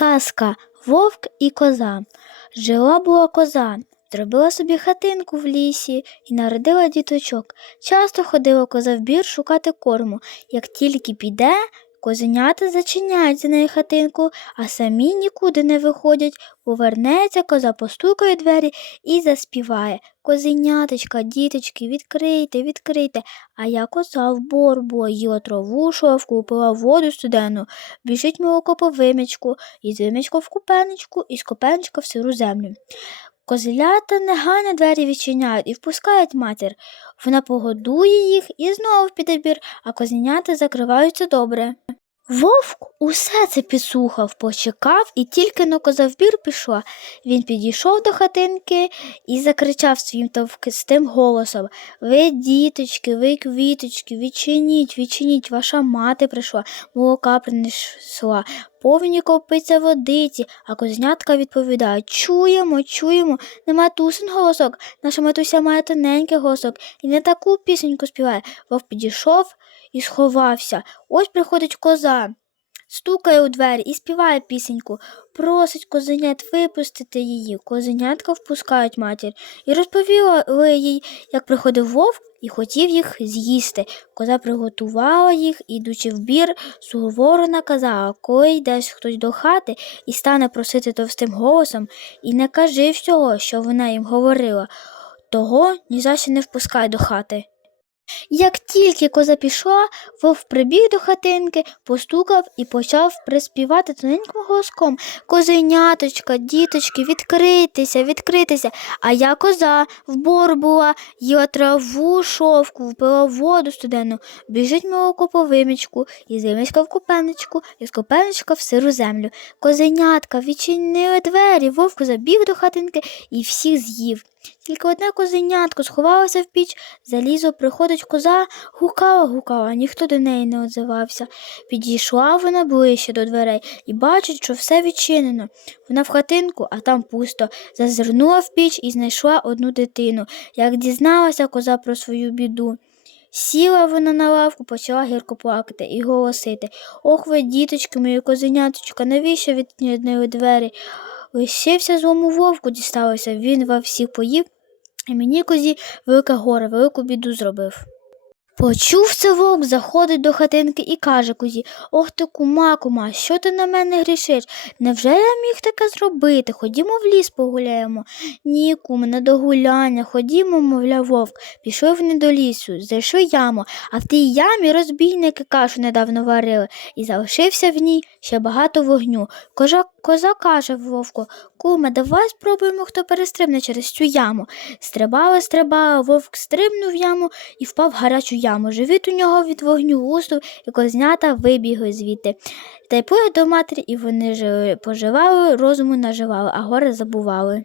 Казка Вовк і коза. Жила була коза, зробила собі хатинку в лісі і народила діточок. Часто ходила коза в бір шукати корму. Як тільки піде, козенята зачиняють за неї хатинку, а самі нікуди не виходять. Повернеться коза, постукає двері і заспіває. Козеняточка, діточки, відкрийте, відкрийте. А я коза в бор була, їла траву, шовку, пила воду студену. Біжить молоко по вимічку, із вимічку в купенечку, із купенечка в сиру землю. Козелята негайно двері відчиняють і впускають матір. Вона погодує їх і знову піде бір, а козенята закриваються добре. Вовк усе це підслухав, почекав і тільки но коза в пішла. Він підійшов до хатинки і закричав своїм товкистим голосом Ви, діточки, ви квіточки, відчиніть, відчиніть, ваша мати прийшла, молока принесла, повні копиця водиці, а козенятка відповідає Чуємо, чуємо, не матусин голосок, наша матуся має тоненький голосок і не таку пісеньку співає. Вовк підійшов і сховався. Ось приходить коза. Стукає у двері і співає пісеньку, просить козенят випустити її. Козенятка впускають матір і розповіли їй, як приходив вовк і хотів їх з'їсти. Коза приготувала їх, ідучи в бір, суворо наказала, коли йдеш хтось до хати і стане просити товстим голосом, і не кажи всього, що вона їм говорила, того ні за що не впускай до хати. Як тільки коза пішла, вовк прибіг до хатинки, постукав і почав приспівати тоненьким голоском Козеняточка, діточки, відкритися, відкритися. А я коза в бор була, їла траву, шовку, впила воду студену, біжить молоко по вимічку, і вимічка в купенечку, і з купенечка в сиру землю. Козенятка відчинили двері, вовк забіг до хатинки і всіх з'їв. Тільки одне козенятко сховалося в піч, залізо приходить коза, гукала, гукала, ніхто до неї не отзивався. Підійшла вона ближче до дверей і бачить, що все відчинено. Вона в хатинку, а там пусто. Зазирнула в піч і знайшла одну дитину. Як дізналася коза про свою біду. Сіла вона на лавку, почала гірко плакати і голосити. Ох ви, діточки, мої козеняточка, навіщо відчинили двері? Лишився злому вовку дісталося, він во всіх поїв, і мені козі велике горе, велику біду зробив. Почув це вовк, заходить до хатинки і каже козі Ох ти, кума, кума, що ти на мене грішиш? Невже я міг таке зробити? Ходімо в ліс погуляємо. Ні, куме, не до гуляння, ходімо, мовляв вовк. Пішли вони до лісу, зайшли яму, а в тій ямі розбійники кашу недавно варили, і залишився в ній ще багато вогню. Кожа, коза каже вовку Куме, давай спробуємо, хто перестрибне через цю яму. Стрибала, стрибала, вовк стрибнув яму і впав в гарячу яму. Живіт у нього від вогню густов, і кознята вибігли звідти. Та й до матері, і вони жили, поживали, розуму наживали, а горе забували.